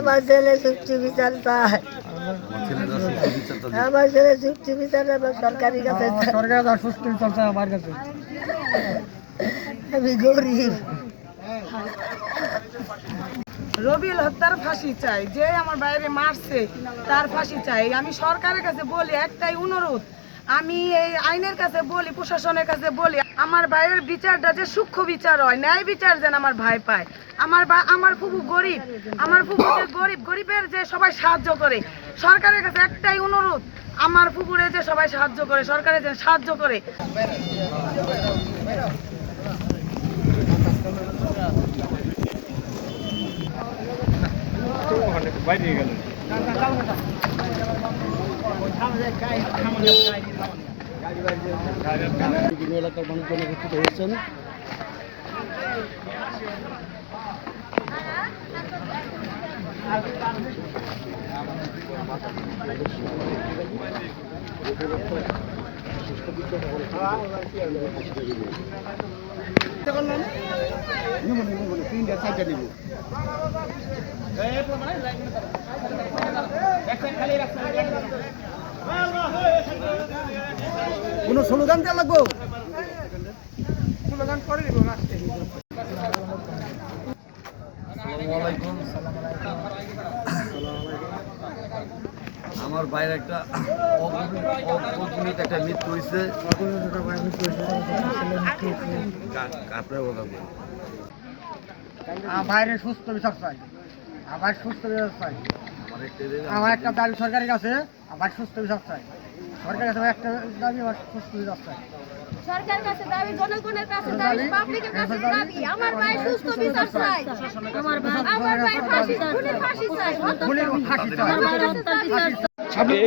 আমার ছেলে চুক্তি বিচার চায়, আমার ছেলে চুক্তি বিচার এবং সরকারি কাছে আমার কাছে। আমি গরিব। রবিউল হত্যার ফাঁসি চাই, যে আমার বাইরে মারছে তার ফাঁসি চাই। আমি সরকারের কাছে বলি একটাই অনুরোধ, আমি এই আইনের কাছে বলি, প্রশাসনের কাছে বলি, আমার ভাইয়ের বিচারটা যে সূক্ষ্ম বিচার হয়, ন্যায় বিচার যেন আমার ভাই পায়। আমার ফুফু গরিব, আমার ফুফু যে গরিবের যে সবাই সাহায্য করে, সরকারের কাছে একটাই অনুরোধ, আমার ফুফুরে যে সবাই সাহায্য করে, সরকারের যে সাহায্য করে। বিভিন্ন এলাকার মানুষজন একত্রিত হয়েছেন। কোনো স্লোগান দেওয়া লাগবো? স্লোগান করে দিব। আমার বাইরে একটা অপরিমিত একটা মৃত্যু হয়েছে। বাইরে সুস্থ বিচার চাই, আবার সুস্থ বিচার চাই। আমার একটা দাবি সরকারের কাছে, আবার সুস্থ বিচার চাই। সরকারের কাছে একটা দাবি, আবার সুস্থ বিচার চাই। সরকারের কাছে দাবি, জনগণের কাছে দাবি, পাবলিকের কাছে দাবি। আমার ভাই সুস্থ বিচার চাই, আমার ভাই ফাঁসি চাই, ফাঁসি চাই, ফাঁসি চাই। আমার কাছে দাবি।